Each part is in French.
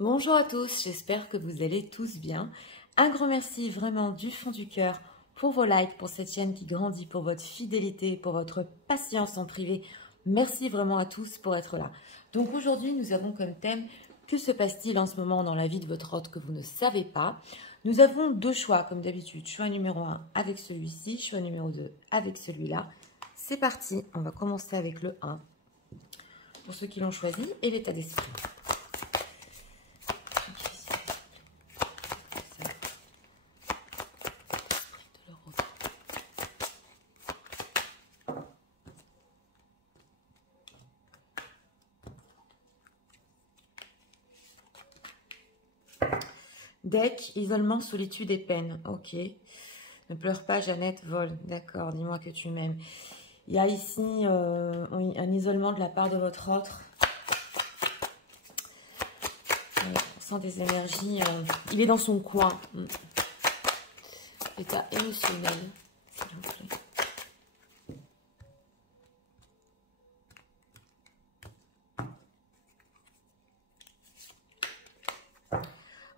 Bonjour à tous, j'espère que vous allez tous bien. Un grand merci vraiment du fond du cœur pour vos likes, pour cette chaîne qui grandit, pour votre fidélité, pour votre patience en privé. Merci vraiment à tous pour être là. Donc aujourd'hui, nous avons comme thème « Que se passe-t-il en ce moment dans la vie de votre hôte que vous ne savez pas ?» Nous avons deux choix comme d'habitude. Choix numéro 1 avec celui-ci, choix numéro 2 avec celui-là. C'est parti, on va commencer avec le 1 pour ceux qui l'ont choisi et l'état d'esprit. Deck, isolement, solitude et peine. Ok. Ne pleure pas, Jeannette, vole. D'accord, dis-moi que tu m'aimes. Il y a ici un isolement de la part de votre autre. On sent des énergies. Il est dans son coin. État émotionnel, s'il vous plaît.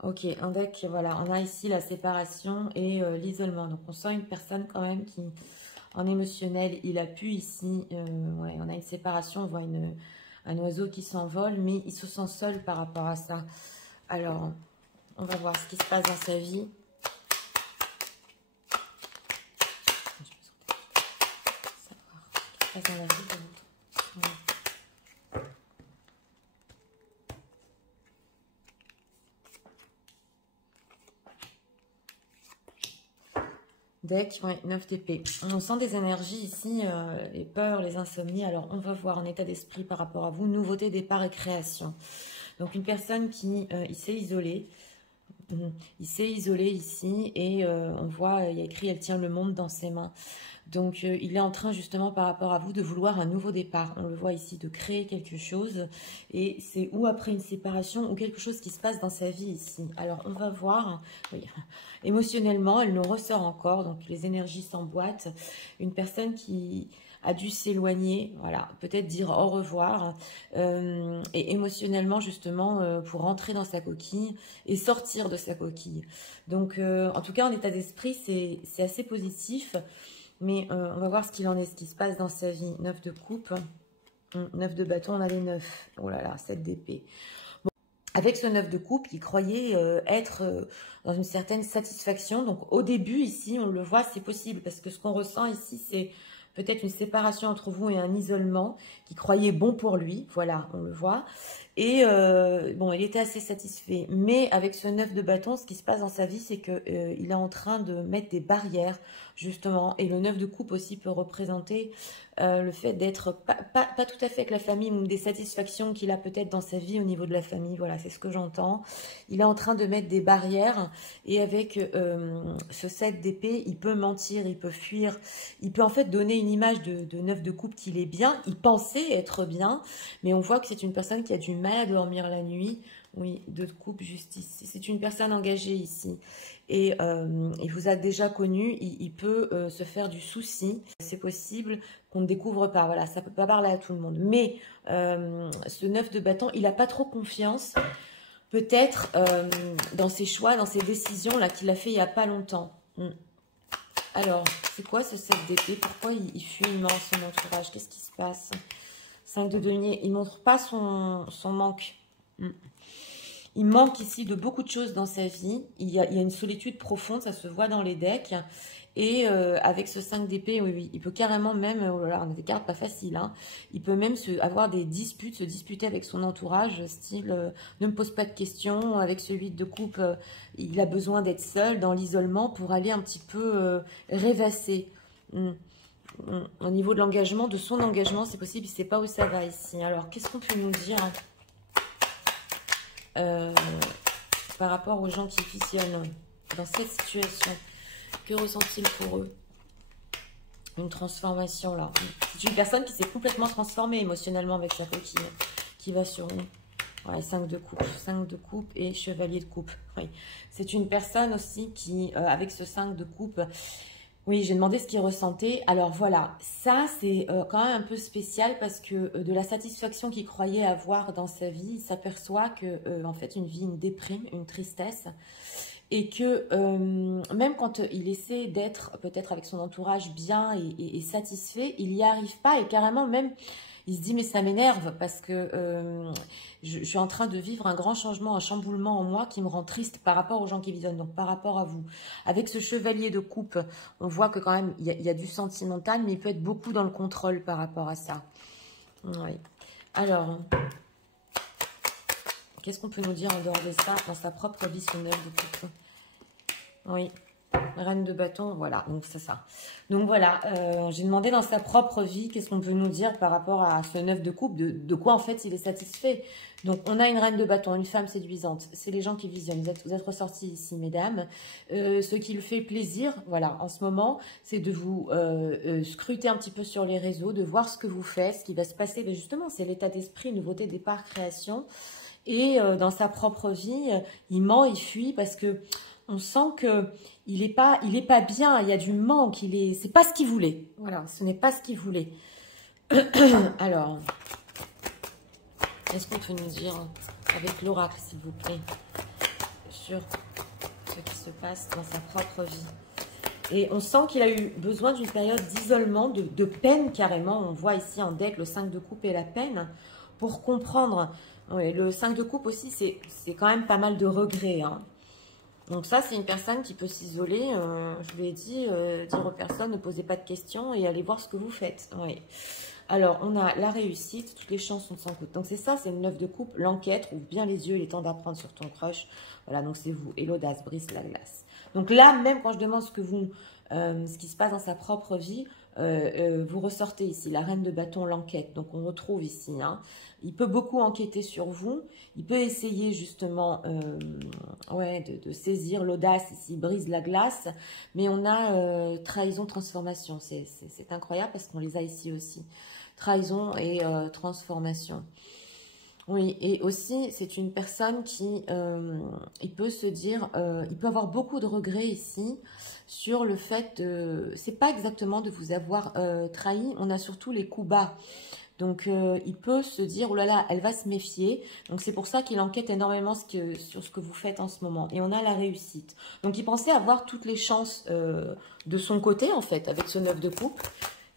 Ok, un deck, voilà, on a ici la séparation et l'isolement. Donc, on sent une personne quand même qui, en émotionnel, il a pu ici, ouais, on a une séparation, on voit un oiseau qui s'envole, mais il se sent seul par rapport à ça. Alors, on va voir ce qui se passe dans sa vie. Savoir ce qui se passe dans la vie de l'autre. Deck, ouais, 9 d'épée. On sent des énergies ici, les peurs, les insomnies. Alors, on va voir en état d'esprit par rapport à vous. Nouveauté, départ et création. Donc, une personne qui il s'est isolée. Il s'est isolé ici et on voit, il y a écrit « Elle tient le monde dans ses mains ». Donc, il est en train justement par rapport à vous de vouloir un nouveau départ. On le voit ici, de créer quelque chose. Et c'est ou après une séparation ou quelque chose qui se passe dans sa vie ici. Alors, on va voir. Oui. Émotionnellement, elle nous ressort encore. Donc, les énergies s'emboîtent. Une personne qui a dû s'éloigner, voilà, peut-être dire au revoir, et émotionnellement justement pour rentrer dans sa coquille et sortir de sa coquille. Donc en tout cas en état d'esprit c'est assez positif, mais on va voir ce qu'il en est, ce qui se passe dans sa vie. 9 de coupe, 9 de bâton, on a les 9, oh là là, 7 d'épée. Avec ce 9 de coupe, il croyait être dans une certaine satisfaction. Donc au début ici, on le voit, c'est possible parce que ce qu'on ressent ici, c'est peut-être une séparation entre vous et un isolement qui croyait bon pour lui. Voilà, on le voit. Et bon, il était assez satisfait. Mais avec ce 9 de bâton, ce qui se passe dans sa vie, c'est qu'il est en train de mettre des barrières, justement. Et le 9 de coupe aussi peut représenter le fait d'être pas tout à fait avec la famille, ou des satisfactions qu'il a peut-être dans sa vie au niveau de la famille. Voilà, c'est ce que j'entends. Il est en train de mettre des barrières. Et avec ce 7 d'épée, il peut mentir, il peut fuir. Il peut en fait donner une image de 9 de coupe qu'il est bien. Il pensait être bien, mais on voit que c'est une personne qui a du mal à dormir la nuit. Oui, 2 de coupe, justice. C'est une personne engagée ici. Et il vous a déjà connu, il peut se faire du souci. C'est possible qu'on ne découvre pas. Voilà, ça ne peut pas parler à tout le monde. Mais ce 9 de bâton, il n'a pas trop confiance. Peut-être dans ses choix, dans ses décisions là qu'il a fait il n'y a pas longtemps. Alors, c'est quoi ce 7 d'épée? Pourquoi il fuit immense son entourage? Qu'est-ce qui se passe? 5 de denier, il ne montre pas son manque. Il manque ici de beaucoup de choses dans sa vie. Il y a une solitude profonde, ça se voit dans les decks. Et avec ce 5 d'épée, oui, il peut carrément même, oh là là, on a des cartes pas faciles, hein, il peut même avoir des disputes, se disputer avec son entourage, style ne me pose pas de questions. Avec ce 8 de coupe, il a besoin d'être seul dans l'isolement pour aller un petit peu rêvasser. Au niveau de l'engagement, de son engagement, c'est possible, il ne sait pas où ça va ici. Alors, qu'est-ce qu'on peut nous dire par rapport aux gens qui fusionnent dans cette situation? Que ressent-il pour eux? Une transformation là. C'est une personne qui s'est complètement transformée émotionnellement avec sa coquille, qui va sur nous. Ouais, 5 de coupe. 5 de coupe et chevalier de coupe. Oui. C'est une personne aussi qui, avec ce 5 de coupe, Oui, j'ai demandé ce qu'il ressentait. Alors voilà, ça c'est quand même un peu spécial parce que de la satisfaction qu'il croyait avoir dans sa vie, il s'aperçoit que en fait une vie, une déprime, une tristesse. Et que même quand il essaie d'être peut-être avec son entourage bien et satisfait, il n'y arrive pas et carrément même il se dit mais ça m'énerve parce que je suis en train de vivre un grand changement, un chamboulement en moi qui me rend triste par rapport aux gens qui visionnent, donc par rapport à vous. Avec ce chevalier de coupe, on voit que quand même il y a du sentimental, mais il peut être beaucoup dans le contrôle par rapport à ça. Oui. Alors, qu'est-ce qu'on peut nous dire en dehors de ça, dans sa propre vie, son œuvre de coupe? Oui, reine de bâton, voilà, donc c'est ça. Donc voilà, j'ai demandé dans sa propre vie, qu'est-ce qu'on peut nous dire par rapport à ce 9 de coupe, de quoi en fait il est satisfait. Donc on a une reine de bâton, une femme séduisante, c'est les gens qui visionnent, vous êtes ressortis ici mesdames. Ce qui lui fait plaisir, voilà, en ce moment, c'est de vous scruter un petit peu sur les réseaux, de voir ce que vous faites, ce qui va se passer, mais justement c'est l'état d'esprit, nouveauté, départ, création. Et dans sa propre vie, il ment, il fuit parce que on sent que il est pas bien. Il y a du manque. C'est pas ce qu'il voulait. Voilà, ce n'est pas ce qu'il voulait. Alors, est-ce qu'on peut nous dire avec l'oracle, s'il vous plaît, sur ce qui se passe dans sa propre vie? Et on sent qu'il a eu besoin d'une période d'isolement, de peine carrément. On voit ici en deck le 5 de coupe et la peine pour comprendre. Ouais, le 5 de coupe aussi, c'est quand même pas mal de regrets. Hein. Donc ça, c'est une personne qui peut s'isoler. Je vous l'ai dit, dire aux personnes, ne posez pas de questions et allez voir ce que vous faites. Oui. Alors, on a la réussite, toutes les chances sont de son côté. Donc c'est ça, c'est le 9 de coupe, l'enquête, ouvre bien les yeux, il est temps d'apprendre sur ton crush. Voilà, donc c'est vous. Et l'audace brise la glace. Donc là, même quand je demande ce qui se passe dans sa propre vie, vous ressortez ici, la reine de bâton, l'enquête. Donc on retrouve ici, hein. Il peut beaucoup enquêter sur vous. Il peut essayer justement de saisir l'audace ici, brise la glace. Mais on a trahison, transformation. C'est incroyable parce qu'on les a ici aussi. Trahison et transformation. Oui, et aussi, c'est une personne qui, il peut se dire, il peut avoir beaucoup de regrets ici sur le fait de, c'est pas exactement de vous avoir trahi, on a surtout les coups bas. Donc, il peut se dire, oh là là, elle va se méfier. Donc, c'est pour ça qu'il enquête énormément sur ce que vous faites en ce moment. Et on a la réussite. Donc, il pensait avoir toutes les chances de son côté, en fait, avec ce 9 de coupe.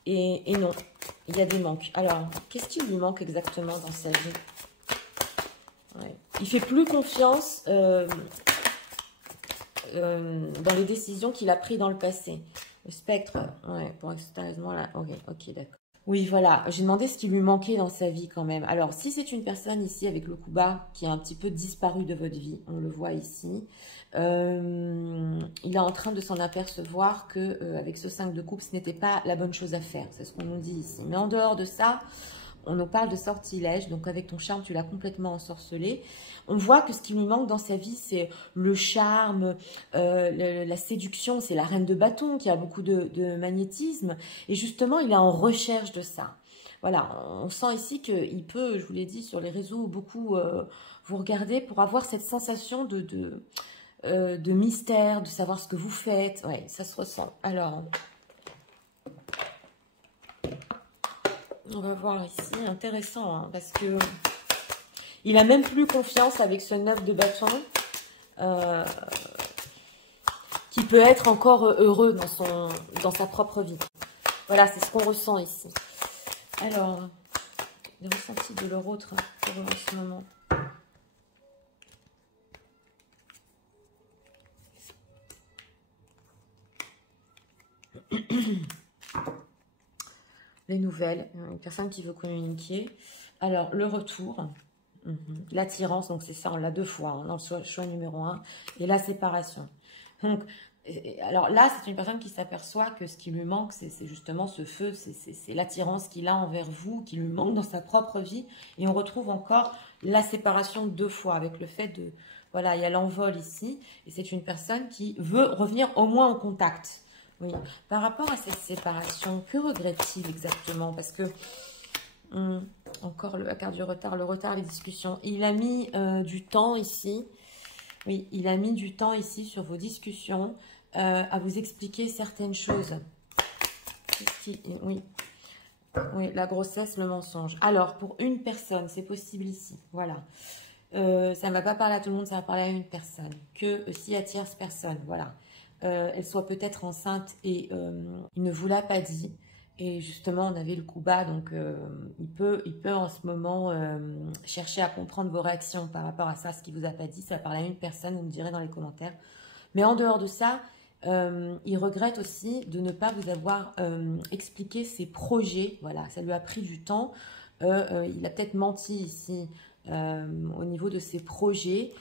Et non, il y a des manques. Alors, qu'est-ce qui lui manque exactement dans sa vie? Ouais. Il fait plus confiance dans les décisions qu'il a prises dans le passé. Le spectre, ouais, pour extérieurement là. Ok, d'accord. Oui, voilà, j'ai demandé ce qui lui manquait dans sa vie quand même. Alors, si c'est une personne ici avec le coup bas qui a un petit peu disparu de votre vie, on le voit ici, il est en train de s'en apercevoir que avec ce 5 de coupe, ce n'était pas la bonne chose à faire. C'est ce qu'on nous dit ici. Mais en dehors de ça, on nous parle de sortilège, donc avec ton charme, tu l'as complètement ensorcelé. On voit que ce qui lui manque dans sa vie, c'est le charme, la séduction. C'est la reine de bâton qui a beaucoup de magnétisme. Et justement, il est en recherche de ça. Voilà, on sent ici qu'il peut, je vous l'ai dit, sur les réseaux, beaucoup vous regarder pour avoir cette sensation de mystère, de savoir ce que vous faites. Oui, ça se ressent. Alors... on va voir ici, intéressant, hein, parce que il a même plus confiance avec ce 9 de bâton, qui peut être encore heureux dans sa propre vie. Voilà, c'est ce qu'on ressent ici. Alors, le ressenti de leur autre pour eux en ce moment. Les nouvelles, une personne qui veut communiquer. Alors, le retour, l'attirance, donc c'est ça, on l'a 2 fois, hein, dans le choix numéro 1, et la séparation. Donc, alors là, c'est une personne qui s'aperçoit que ce qui lui manque, c'est justement ce feu, c'est l'attirance qu'il a envers vous, qui lui manque dans sa propre vie, et on retrouve encore la séparation 2 fois, avec le fait de, voilà, il y a l'envol ici, et c'est une personne qui veut revenir au moins en contact. Oui, par rapport à cette séparation, que regrette-t-il exactement? Parce que, encore la carte du retard, le retard, les discussions. Il a mis du temps ici. Oui, il a mis du temps ici sur vos discussions à vous expliquer certaines choses. Oui. Oui, la grossesse, le mensonge. Alors, pour une personne, c'est possible ici. Voilà. Ça ne va pas parler à tout le monde, ça va parler à une personne. Que si à tierce personne, voilà. Elle soit peut-être enceinte et il ne vous l'a pas dit. Et justement, on avait le coup bas, donc il peut en ce moment chercher à comprendre vos réactions par rapport à ça, ce qu'il ne vous a pas dit. Ça va parler à une personne, vous me direz dans les commentaires. Mais en dehors de ça, il regrette aussi de ne pas vous avoir expliqué ses projets. Voilà, ça lui a pris du temps. Il a peut-être menti ici au niveau de ses projets.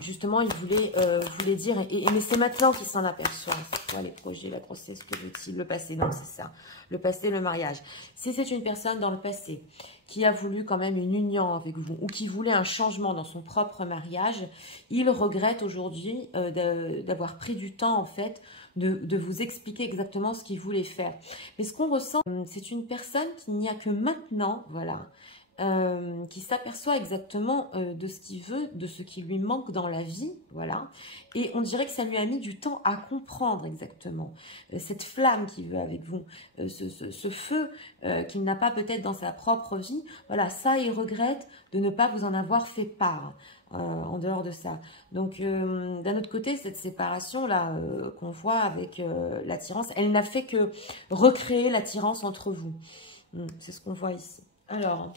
Justement, il voulait dire, mais c'est maintenant qu'il s'en aperçoit. C'est quoi les projets, la grossesse, que veut-il? Le passé, non, c'est ça. Le passé, le mariage. Si c'est une personne dans le passé qui a voulu quand même une union avec vous ou qui voulait un changement dans son propre mariage, il regrette aujourd'hui d'avoir pris du temps en fait de vous expliquer exactement ce qu'il voulait faire. Mais ce qu'on ressent, c'est une personne qui n'y a que maintenant, voilà, qui s'aperçoit exactement de ce qu'il veut, de ce qui lui manque dans la vie, voilà. Et on dirait que ça lui a mis du temps à comprendre exactement cette flamme qu'il veut avec vous, ce feu qu'il n'a pas peut-être dans sa propre vie. Voilà, ça, il regrette de ne pas vous en avoir fait part. En dehors de ça. Donc, d'un autre côté, cette séparation-là qu'on voit avec l'attirance, elle n'a fait que recréer l'attirance entre vous. C'est ce qu'on voit ici. Alors,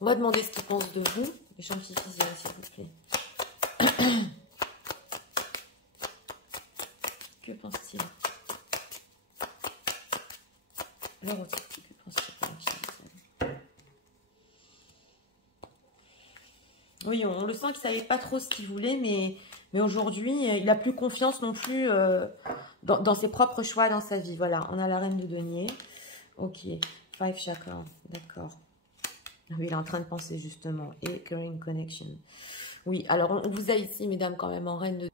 on va demander ce qu'il pense de vous. Les scientifiques, s'il vous plaît. Que pense-t-il? Alors, que pense-t-il? Oui, on le sent qu'il ne savait pas trop ce qu'il voulait, mais aujourd'hui, il n'a plus confiance non plus dans ses propres choix dans sa vie. Voilà, on a la reine de denier. Ok, 5 chakras, d'accord. Oui, il est en train de penser justement. Et Current Connection. Oui, alors on vous a ici, mesdames, quand même en reine de...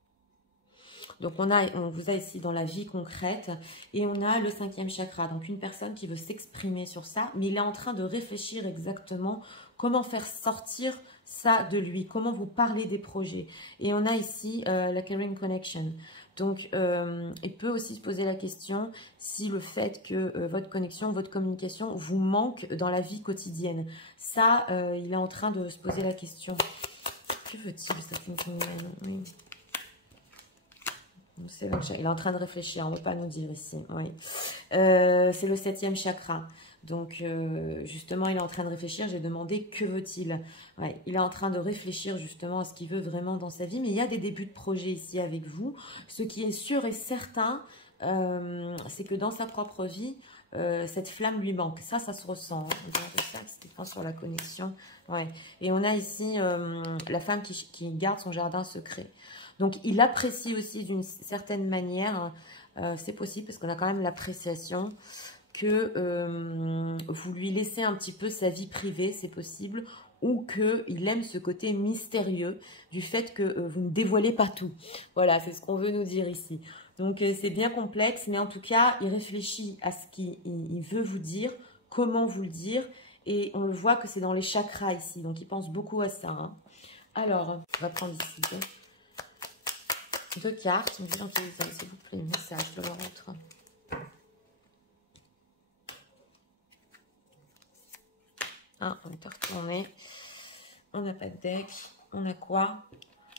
Donc on vous a ici dans la vie concrète. Et on a le 5e chakra. Donc une personne qui veut s'exprimer sur ça. Mais il est en train de réfléchir exactement comment faire sortir ça de lui. Comment vous parler des projets. Et on a ici la Current Connection. Donc, il peut aussi se poser la question si le fait que votre connexion, votre communication vous manque dans la vie quotidienne. Ça, il est en train de se poser la question. Que veut-il, cette oui. Il est en train de réfléchir, on ne veut pas nous dire ici. Oui. C'est le 7e chakra. Donc, justement, il est en train de réfléchir. J'ai demandé que veut-il. Ouais, il est en train de réfléchir justement à ce qu'il veut vraiment dans sa vie. Mais il y a des débuts de projet ici avec vous. Ce qui est sûr et certain, c'est que dans sa propre vie, cette flamme lui manque. Ça se ressent. Ça, c'était sur la connexion. Ouais. Et on a ici la femme qui garde son jardin secret. Donc, il apprécie aussi d'une certaine manière, c'est possible parce qu'on a quand même l'appréciation que vous lui laissez un petit peu sa vie privée, c'est possible, ou qu'il aime ce côté mystérieux du fait que vous ne dévoilez pas tout. Voilà, c'est ce qu'on veut nous dire ici. Donc, c'est bien complexe, mais en tout cas, il réfléchit à ce qu'il veut vous dire, comment vous le dire, et on le voit que c'est dans les chakras ici, donc il pense beaucoup à ça. Hein. Alors, on va prendre ici deux cartes, s'il vous plaît, message de leur autre. Ah, on est retourné. On n'a pas de deck. On a quoi?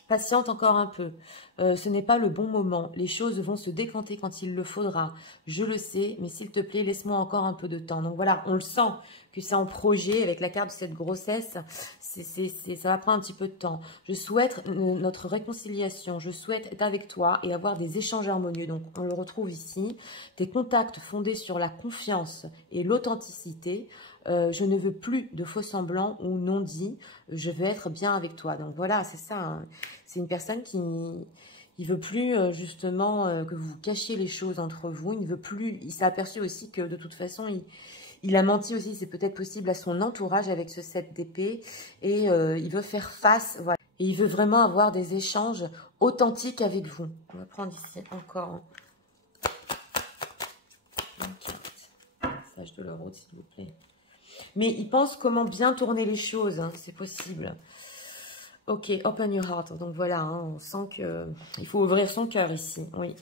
Patiente encore un peu. Ce n'est pas le bon moment. Les choses vont se décanter quand il le faudra. Je le sais, mais s'il te plaît, laisse-moi encore un peu de temps. Donc voilà, on le sent que c'est en projet avec la carte de cette grossesse. Ça va prendre un petit peu de temps. Je souhaite notre réconciliation. Je souhaite être avec toi et avoir des échanges harmonieux. Donc on le retrouve ici. Des contacts fondés sur la confiance et l'authenticité. Je ne veux plus de faux semblants ou non-dits. Je veux être bien avec toi. Donc voilà, c'est ça. Hein. C'est une personne qui ne veut plus justement que vous cachiez les choses entre vous. Il ne veut plus. Il s'est aperçu aussi que de toute façon, il a menti aussi. C'est peut-être possible à son entourage avec ce 7 d'épée. Et il veut faire face. Voilà. Et il veut vraiment avoir des échanges authentiques avec vous. On va prendre ici encore une carte. Sage de l'euro, s'il vous plaît. Mais il pense comment bien tourner les choses, hein, c'est possible. Ok, open your heart. Donc voilà, hein, on sent que il faut ouvrir son cœur ici. Oui.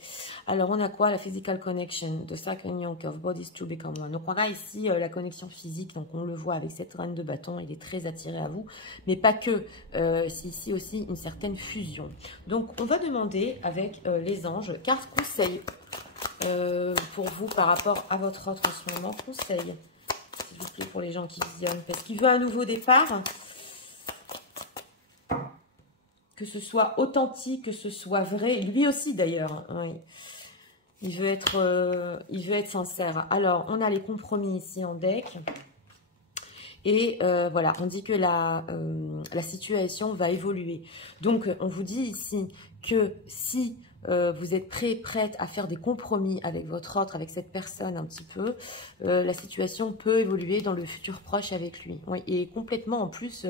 Alors on a quoi? La physical connection, the second yoke of bodies to become one. Donc on a ici la connexion physique. Donc on le voit avec cette reine de bâton. Il est très attiré à vous, mais pas que. C'est ici aussi une certaine fusion. Donc on va demander avec les anges carte conseil pour vous par rapport à votre autre en ce moment. Conseil, s'il vous plaît, pour les gens qui visionnent, parce qu'il veut un nouveau départ. Que ce soit authentique, que ce soit vrai, lui aussi d'ailleurs, oui. Il veut être sincère. Alors, on a les compromis ici en deck. Et voilà, on dit que la situation va évoluer. Donc, on vous dit ici que si vous êtes prête à faire des compromis avec votre autre, avec cette personne un petit peu, la situation peut évoluer dans le futur proche avec lui. Oui, et complètement en plus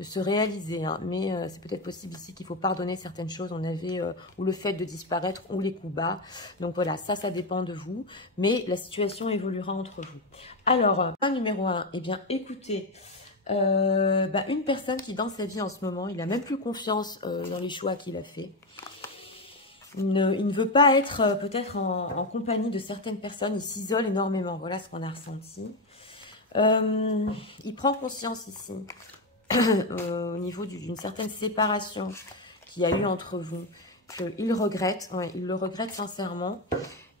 se réaliser. Hein. Mais c'est peut-être possible ici qu'il faut pardonner certaines choses. On avait ou le fait de disparaître ou les coups bas. Donc voilà, ça dépend de vous. Mais la situation évoluera entre vous. Alors, numéro 1, eh bien écoutez, une personne qui dans sa vie en ce moment, il n'a même plus confiance dans les choix qu'il a fait. Il ne veut pas être peut-être en compagnie de certaines personnes, il s'isole énormément, voilà ce qu'on a ressenti. Il prend conscience ici, au niveau d'une certaine séparation qu'il y a eu entre vous, qu'il regrette, ouais, il le regrette sincèrement.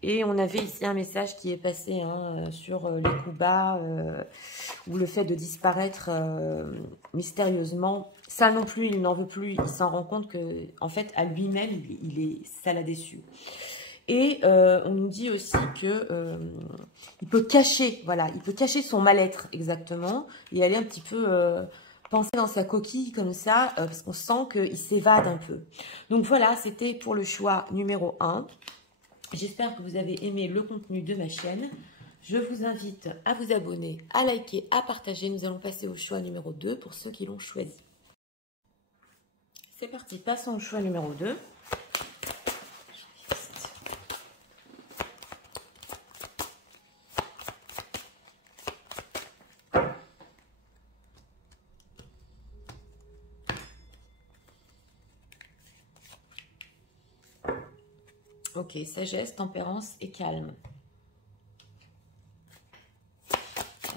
Et on avait ici un message qui est passé hein, sur les coups bas ou le fait de disparaître mystérieusement. Ça non plus, il n'en veut plus. Il s'en rend compte que, en fait, à lui-même, ça l'a déçu. Et on nous dit aussi que il peut cacher, voilà, il peut cacher son mal-être exactement et aller un petit peu penser dans sa coquille comme ça, parce qu'on sent qu'il s'évade un peu. Donc voilà, c'était pour le choix numéro 1. J'espère que vous avez aimé le contenu de ma chaîne. Je vous invite à vous abonner, à liker, à partager. Nous allons passer au choix numéro 2 pour ceux qui l'ont choisi. C'est parti, passons au choix numéro 2. Ok, sagesse, tempérance et calme.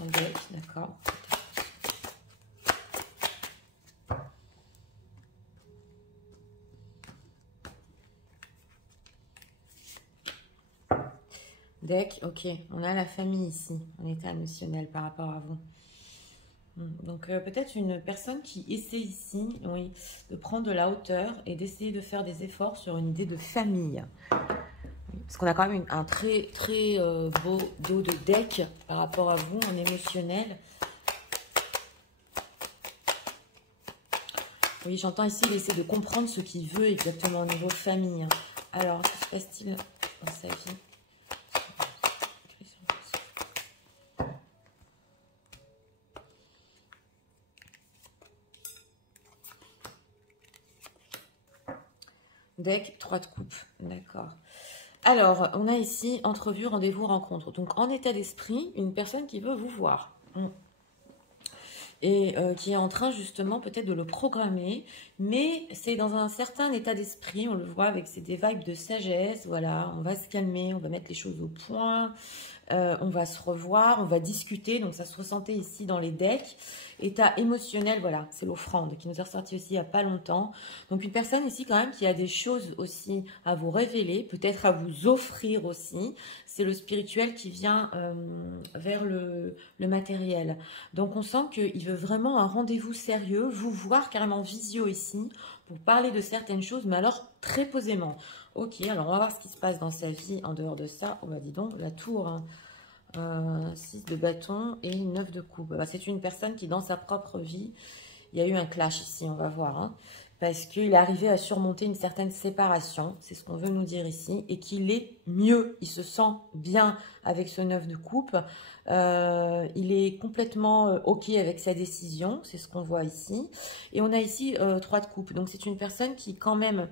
Un deck, d'accord. Deck, ok. On a la famille ici, en état émotionnel par rapport à vous. Donc peut-être une personne qui essaie ici, oui, de prendre de la hauteur et d'essayer de faire des efforts sur une idée de famille. Parce qu'on a quand même un très très beau dos de deck par rapport à vous en émotionnel. Oui, j'entends ici, il essaie de comprendre ce qu'il veut exactement au niveau famille. Alors, que se passe-t-il dans sa vie? Deck, 3 de coupe, d'accord. Alors, on a ici entrevue, rendez-vous, rencontre. Donc, en état d'esprit, une personne qui veut vous voir. Et qui est en train justement peut-être de le programmer. Mais c'est dans un certain état d'esprit, on le voit avec des vibes de sagesse. Voilà, on va se calmer, on va mettre les choses au point. On va se revoir, on va discuter. Donc, ça se ressentait ici dans les decks. État émotionnel, voilà, c'est l'offrande qui nous est ressortie aussi il n'y a pas longtemps. Donc, une personne ici quand même qui a des choses aussi à vous révéler, peut-être à vous offrir aussi. C'est le spirituel qui vient vers le matériel. Donc, on sent qu'il veut vraiment un rendez-vous sérieux, vous voir carrément visio ici pour parler de certaines choses, mais alors très posément. Ok, alors on va voir ce qui se passe dans sa vie en dehors de ça. Oh bah dis donc, la tour, hein. 6 de bâton et 9 de coupe. Bah, c'est une personne qui dans sa propre vie, il y a eu un clash ici, on va voir. Hein, parce qu'il est arrivé à surmonter une certaine séparation, c'est ce qu'on veut nous dire ici, et qu'il est mieux, il se sent bien avec ce 9 de coupe. Il est complètement ok avec sa décision, c'est ce qu'on voit ici. Et on a ici 3 de coupe, donc c'est une personne qui quand même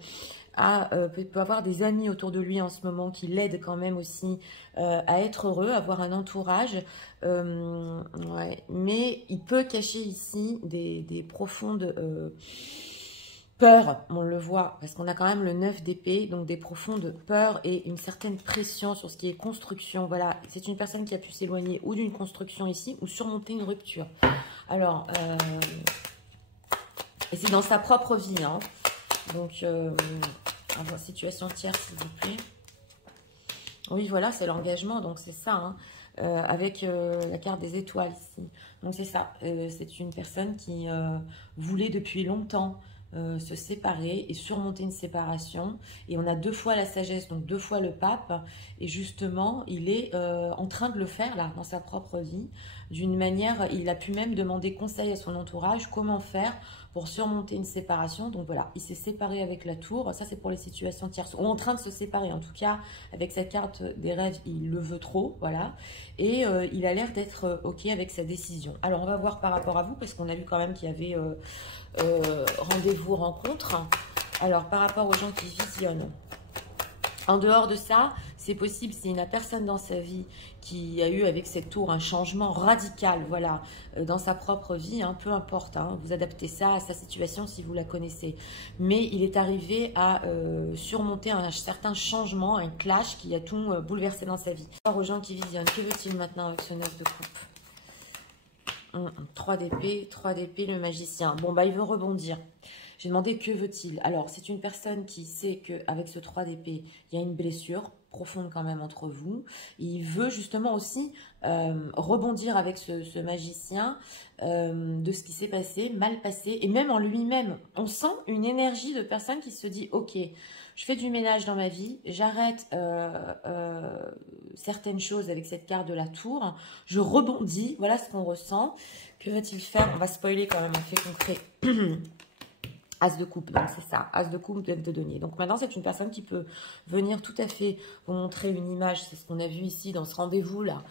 peut avoir des amis autour de lui en ce moment qui l'aident quand même aussi à être heureux, à avoir un entourage. Ouais. Mais il peut cacher ici des profondes Peur, on le voit, parce qu'on a quand même le 9 d'épée, donc des profondes peurs et une certaine pression sur ce qui est construction. Voilà, c'est une personne qui a pu s'éloigner ou d'une construction ici, ou surmonter une rupture. Alors, et c'est dans sa propre vie, hein. Donc, situation tierce, s'il vous plaît. Oui, voilà, c'est l'engagement, donc c'est ça, hein, avec la carte des étoiles ici. Donc c'est ça, c'est une personne qui voulait depuis longtemps se séparer et surmonter une séparation. Et on a 2 fois la sagesse, donc 2 fois le pape. Et justement, il est en train de le faire là, dans sa propre vie. D'une manière, il a pu même demander conseil à son entourage, comment faire pour surmonter une séparation. Donc voilà, il s'est séparé avec la tour. Ça, c'est pour les situations tierces. Ou en train de se séparer. En tout cas, avec cette carte des rêves, il le veut trop. Voilà. Et il a l'air d'être OK avec sa décision. Alors, on va voir par rapport à vous, parce qu'on a vu quand même qu'il y avait rendez-vous, rencontre. Alors, par rapport aux gens qui visionnent. En dehors de ça, c'est possible s'il n'y a personne dans sa vie qui a eu avec cette tour un changement radical, voilà, dans sa propre vie, hein, peu importe, hein, vous adaptez ça à sa situation si vous la connaissez. Mais il est arrivé à surmonter un certain changement, un clash qui a tout bouleversé dans sa vie. Alors aux gens qui visionnent, que veut-il maintenant avec ce 9 de coupe? 3 d'épée, le magicien. Bon, bah il veut rebondir. J'ai demandé que veut-il. Alors, c'est une personne qui sait qu'avec ce 3 d'épée, il y a une blessure profonde quand même entre vous. Il veut justement aussi rebondir avec ce magicien de ce qui s'est passé, mal passé. Et même en lui-même, on sent une énergie de personne qui se dit « Ok, je fais du ménage dans ma vie, j'arrête certaines choses avec cette carte de la tour, je rebondis, voilà ce qu'on ressent. Que va-t-il faire ?» On va spoiler quand même un fait concret. As de coupe, donc c'est ça, As de coupe, 9 de denier. Donc maintenant, c'est une personne qui peut venir tout à fait vous montrer une image. C'est ce qu'on a vu ici dans ce rendez-vous-là.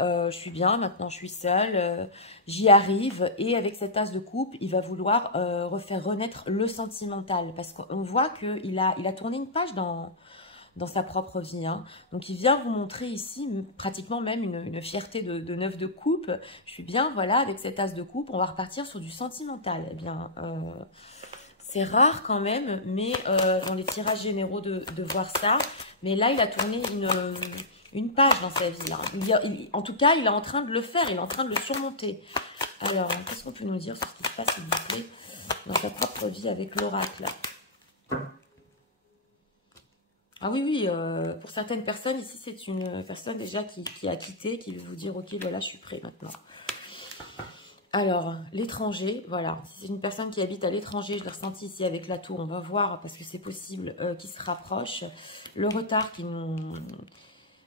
Je suis bien, maintenant je suis seule, j'y arrive. Et avec cet As de coupe, il va vouloir refaire renaître le sentimental. Parce qu'on voit qu'il a tourné une page dans sa propre vie. Hein. Donc, il vient vous montrer ici pratiquement même une fierté de 9 de coupe. Je suis bien, voilà, avec cet As de coupe, on va repartir sur du sentimental. Eh bien... c'est rare quand même, mais dans les tirages généraux de voir ça. Mais là, il a tourné une page dans sa vie. Là. En tout cas, il est en train de le faire, il est en train de le surmonter. Alors, qu'est-ce qu'on peut nous dire sur ce qui se passe, s'il vous plaît, dans sa propre vie avec l'oracle? Ah oui, oui, pour certaines personnes, ici, c'est une personne déjà qui a quitté, qui veut vous dire, ok, voilà, je suis prêt maintenant. Alors, l'étranger, voilà, si c'est une personne qui habite à l'étranger, je l'ai ressenti ici avec la tour, on va voir, parce que c'est possible qu'il se rapproche. Le retard qui nous...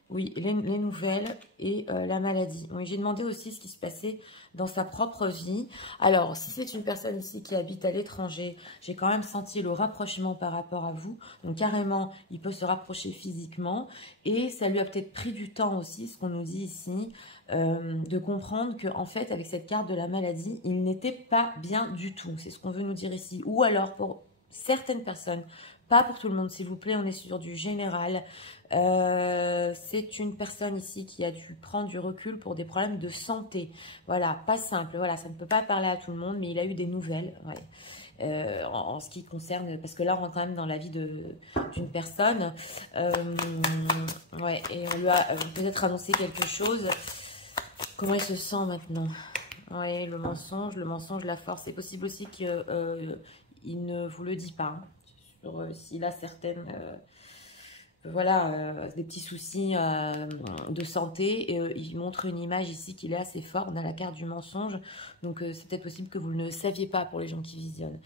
Oui, les nouvelles et la maladie. Oui, j'ai demandé aussi ce qui se passait dans sa propre vie. Alors, si c'est une personne ici qui habite à l'étranger, j'ai quand même senti le rapprochement par rapport à vous. Donc, carrément, il peut se rapprocher physiquement. Et ça lui a peut-être pris du temps aussi, ce qu'on nous dit ici, de comprendre qu'en fait, avec cette carte de la maladie, il n'était pas bien du tout. C'est ce qu'on veut nous dire ici. Ou alors, pour certaines personnes, pas pour tout le monde, s'il vous plaît, on est sur du général. C'est une personne ici qui a dû prendre du recul pour des problèmes de santé. Voilà, pas simple. Voilà, ça ne peut pas parler à tout le monde, mais il a eu des nouvelles. Ouais. En ce qui concerne, parce que là, on rentre quand même dans la vie d'une personne. Ouais, et on lui a peut-être annoncé quelque chose. Comment il se sent maintenant? Oui, le mensonge, la force. C'est possible aussi qu'il ne vous le dit pas. Hein, sur s'il a certaines... voilà, des petits soucis de santé. Et, il montre une image ici qu'il est assez fort. On a la carte du mensonge. Donc, c'est peut-être possible que vous ne le saviez pas pour les gens qui visionnent.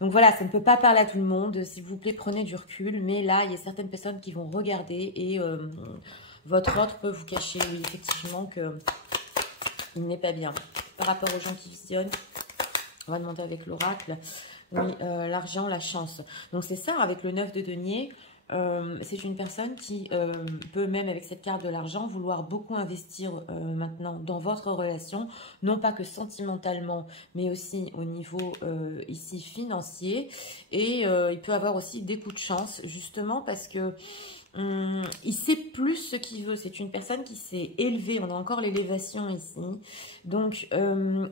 Donc, voilà, ça ne peut pas parler à tout le monde. S'il vous plaît, prenez du recul. Mais là, il y a certaines personnes qui vont regarder et votre autre peut vous cacher, oui, effectivement, qu'il n'est pas bien. Par rapport aux gens qui visionnent, on va demander avec l'oracle. Oui, l'argent, la chance. Donc, c'est ça, avec le 9 de denier. C'est une personne qui peut même avec cette carte de l'argent vouloir beaucoup investir maintenant dans votre relation, non pas que sentimentalement mais aussi au niveau ici financier, et il peut avoir aussi des coups de chance justement parce que il sait plus ce qu'il veut. C'est une personne qui s'est élevée, on a encore l'élévation ici, donc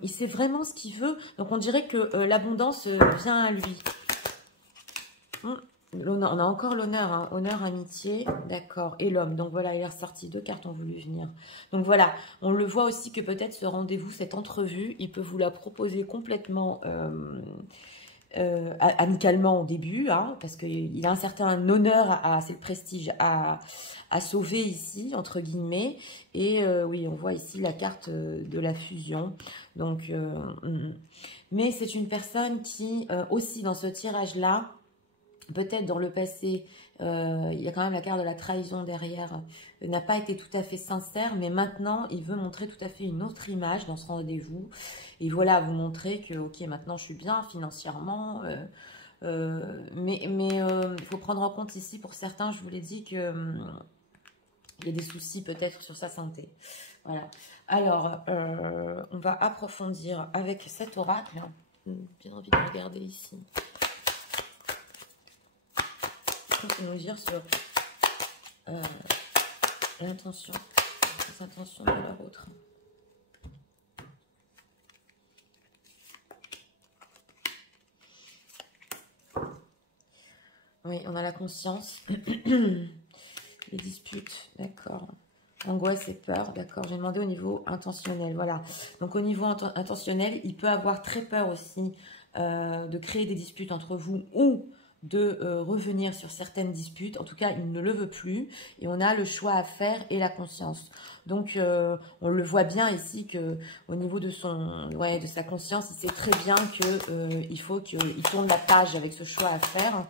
il sait vraiment ce qu'il veut, donc on dirait que l'abondance vient à lui. On a encore l'honneur, hein. Honneur, amitié, d'accord, et l'homme. Donc voilà, il est ressorti, 2 cartes ont voulu venir. Donc voilà, on le voit aussi que peut-être ce rendez-vous, cette entrevue, il peut vous la proposer complètement amicalement au début, hein, parce qu'il a un certain honneur, c'est le prestige à sauver ici, entre guillemets. Et oui, on voit ici la carte de la fusion. Donc, mais c'est une personne qui, aussi dans ce tirage-là, peut-être dans le passé, il y a quand même la carte de la trahison derrière, n'a pas été tout à fait sincère, mais maintenant, il veut montrer tout à fait une autre image dans ce rendez-vous. Et voilà, vous montrer que, ok, maintenant je suis bien financièrement, mais il faut prendre en compte ici, pour certains, je vous l'ai dit, que il y a des soucis peut-être sur sa santé. Voilà. Alors, on va approfondir avec cet oracle. J'ai bien envie de regarder ici. Pour nous dire sur l'intention, les intentions de leur autre. Oui, on a la conscience. Les disputes, d'accord. Angoisse et peur, d'accord. J'ai demandé au niveau intentionnel, voilà. Donc au niveau intentionnel, il peut avoir très peur aussi de créer des disputes entre vous ou de revenir sur certaines disputes. En tout cas, il ne le veut plus. Et on a le choix à faire et la conscience. Donc, on le voit bien ici que au niveau de de sa conscience, il sait très bien que il faut qu'il tourne la page avec ce choix à faire.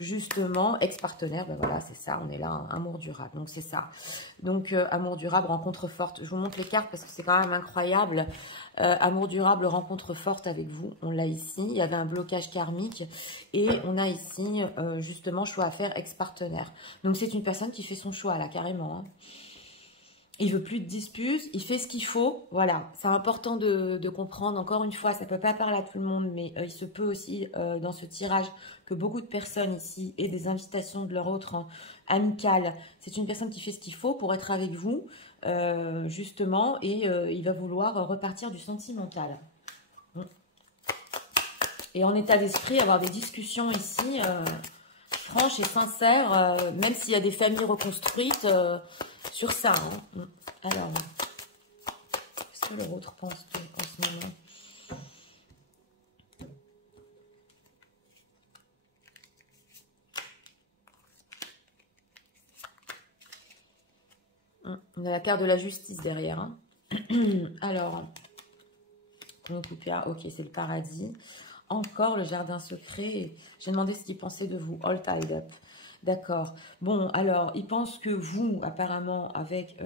Justement, ex-partenaire, ben voilà, c'est ça, on est là, hein, amour durable, donc c'est ça. Donc, amour durable, rencontre forte. Je vous montre les cartes parce que c'est quand même incroyable. Amour durable, rencontre forte avec vous, on l'a ici. Il y avait un blocage karmique et on a ici, justement, choix à faire, ex-partenaire. Donc, c'est une personne qui fait son choix, là, carrément, hein. Il veut plus de disputes, il fait ce qu'il faut, voilà. C'est important de comprendre, encore une fois, ça ne peut pas parler à tout le monde, mais il se peut aussi, dans ce tirage, que beaucoup de personnes ici aient des invitations de leur autre, hein, amicales. C'est une personne qui fait ce qu'il faut pour être avec vous, justement, et il va vouloir repartir du sentimental. Et en état d'esprit, avoir des discussions ici, franches et sincères, même s'il y a des familles reconstruites, sur ça, hein. Alors, qu'est-ce que l'autre pense en ce moment? On a la carte de la justice derrière, hein. Alors, ok, c'est le paradis. Encore le jardin secret. J'ai demandé ce qu'il pensait de vous. All tied up. D'accord. Bon, alors, il pense que vous, apparemment, avec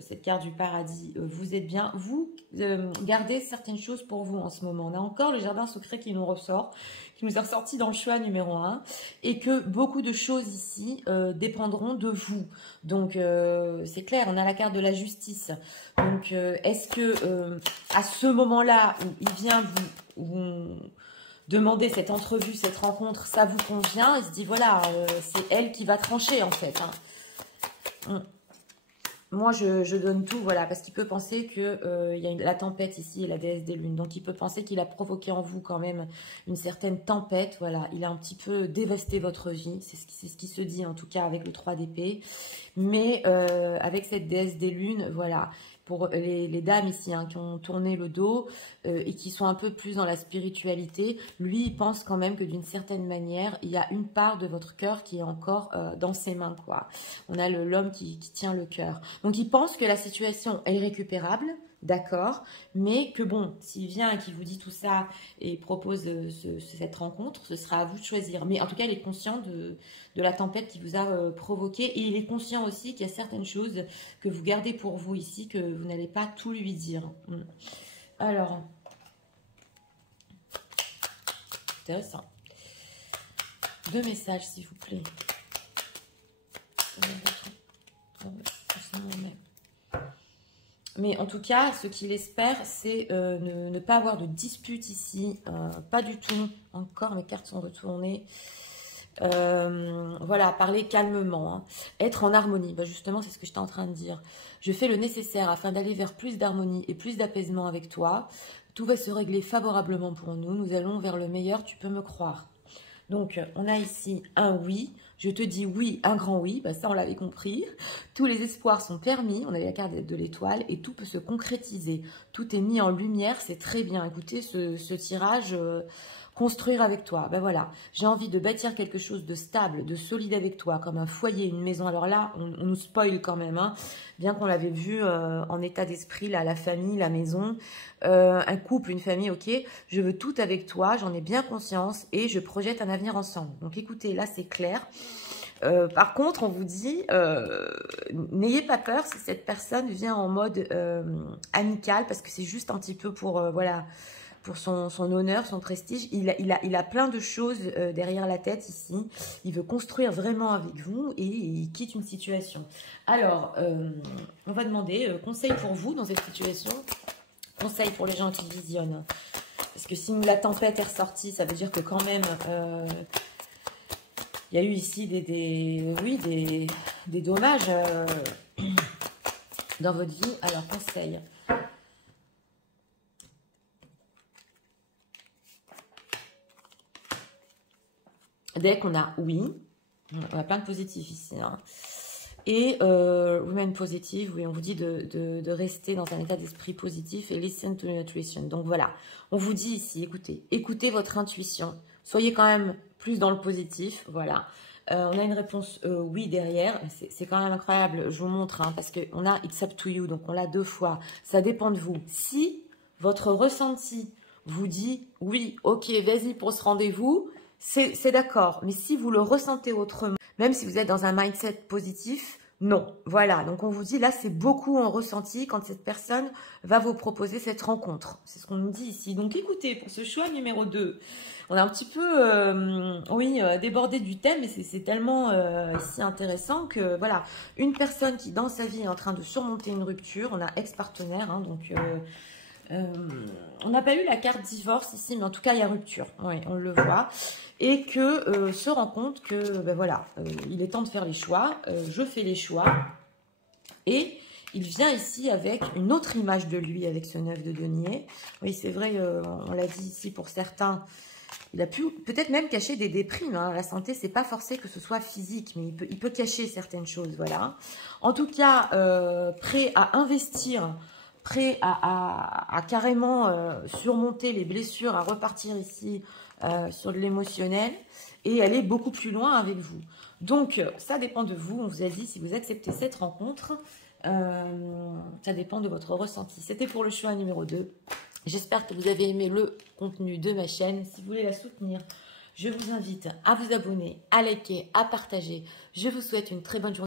cette carte du paradis, vous êtes bien. Vous gardez certaines choses pour vous en ce moment. On a encore le jardin secret qui nous ressort, qui nous est ressorti dans le choix numéro 1. Et que beaucoup de choses ici dépendront de vous. Donc, c'est clair, on a la carte de la justice. Donc, est-ce que à ce moment-là où il vient vous demander cette entrevue, cette rencontre, ça vous convient? Il se dit, voilà, c'est elle qui va trancher, en fait, hein. Moi, je donne tout, voilà, parce qu'il peut penser que il y a la tempête ici et la déesse des lunes. Donc, il peut penser qu'il a provoqué en vous quand même une certaine tempête, voilà. Il a un petit peu dévasté votre vie, c'est ce qui se dit, en tout cas, avec le 3 d'épée. Mais avec cette déesse des lunes, voilà, pour les dames ici, hein, qui ont tourné le dos et qui sont un peu plus dans la spiritualité, lui, il pense quand même que d'une certaine manière, il y a une part de votre cœur qui est encore dans ses mains, quoi. On a l'homme qui tient le cœur. Donc, il pense que la situation est récupérable, d'accord, mais que bon, s'il vient et qu'il vous dit tout ça et propose cette rencontre, ce sera à vous de choisir. Mais en tout cas, il est conscient de la tempête qui vous a provoqué et il est conscient aussi qu'il y a certaines choses que vous gardez pour vous ici, que vous n'allez pas tout lui dire. Alors, intéressant. 2 messages, s'il vous plaît. Mais en tout cas, ce qu'il espère, c'est ne pas avoir de dispute ici. Pas du tout. Encore, mes cartes sont retournées. Voilà, parler calmement, hein. Être en harmonie. Bah justement, c'est ce que j'étais en train de dire. Je fais le nécessaire afin d'aller vers plus d'harmonie et plus d'apaisement avec toi. Tout va se régler favorablement pour nous. Nous allons vers le meilleur, tu peux me croire. Donc, on a ici un oui. Je te dis oui, un grand oui. Bah, ça, on l'avait compris. Tous les espoirs sont permis. On avait la carte de l'étoile et tout peut se concrétiser. Tout est mis en lumière. C'est très bien. Écoutez, ce tirage, construire avec toi. Ben voilà. J'ai envie de bâtir quelque chose de stable, de solide avec toi, comme un foyer, une maison. Alors là, on nous spoil quand même, hein. Bien qu'on l'avait vu en état d'esprit, là, la famille, la maison, un couple, une famille, ok. Je veux tout avec toi, j'en ai bien conscience et je projette un avenir ensemble. Donc écoutez, là c'est clair. Par contre, on vous dit, n'ayez pas peur si cette personne vient en mode amical, parce que c'est juste un petit peu pour, voilà, pour son honneur, son prestige. Il a plein de choses derrière la tête ici. Il veut construire vraiment avec vous et il quitte une situation. Alors, on va demander conseil pour vous dans cette situation. Conseil pour les gens qui visionnent. Parce que si la tempête est ressortie, ça veut dire que quand même, il y a eu ici des dommages dans votre vie. Alors, conseil. Dès qu'on a oui, on a plein de positifs ici, hein. Et women positive, oui, on vous dit de rester dans un état d'esprit positif et listen to your intuition. Donc voilà, on vous dit ici, écoutez votre intuition. Soyez quand même plus dans le positif, voilà. On a une réponse oui derrière, c'est quand même incroyable, je vous montre, hein, parce qu'on a it's up to you, donc on l'a 2 fois. Ça dépend de vous. Si votre ressenti vous dit oui, ok, vas-y pour ce rendez-vous, c'est d'accord. Mais si vous le ressentez autrement, même si vous êtes dans un mindset positif, non. Voilà, donc on vous dit, là, c'est beaucoup en ressenti quand cette personne va vous proposer cette rencontre. C'est ce qu'on nous dit ici. Donc écoutez, pour ce choix numéro 2, on a un petit peu, débordé du thème, mais c'est tellement ici intéressant que, voilà, une personne qui, dans sa vie, est en train de surmonter une rupture, on a ex-partenaire, hein, donc... on n'a pas eu la carte divorce ici, mais en tout cas, il y a rupture. Oui, on le voit. Et que se rend compte que, ben voilà, il est temps de faire les choix. Je fais les choix. Et il vient ici avec une autre image de lui, avec ce 9 de denier. Oui, c'est vrai, on l'a dit ici pour certains. Il a pu peut-être même cacher des déprimes, hein. La santé, c'est pas forcé que ce soit physique, mais il peut cacher certaines choses, voilà. En tout cas, prêt à investir, prêt à carrément surmonter les blessures, à repartir ici sur de l'émotionnel et aller beaucoup plus loin avec vous. Donc, ça dépend de vous. On vous a dit si vous acceptez cette rencontre, ça dépend de votre ressenti. C'était pour le choix numéro 2. J'espère que vous avez aimé le contenu de ma chaîne. Si vous voulez la soutenir, je vous invite à vous abonner, à liker, à partager. Je vous souhaite une très bonne journée.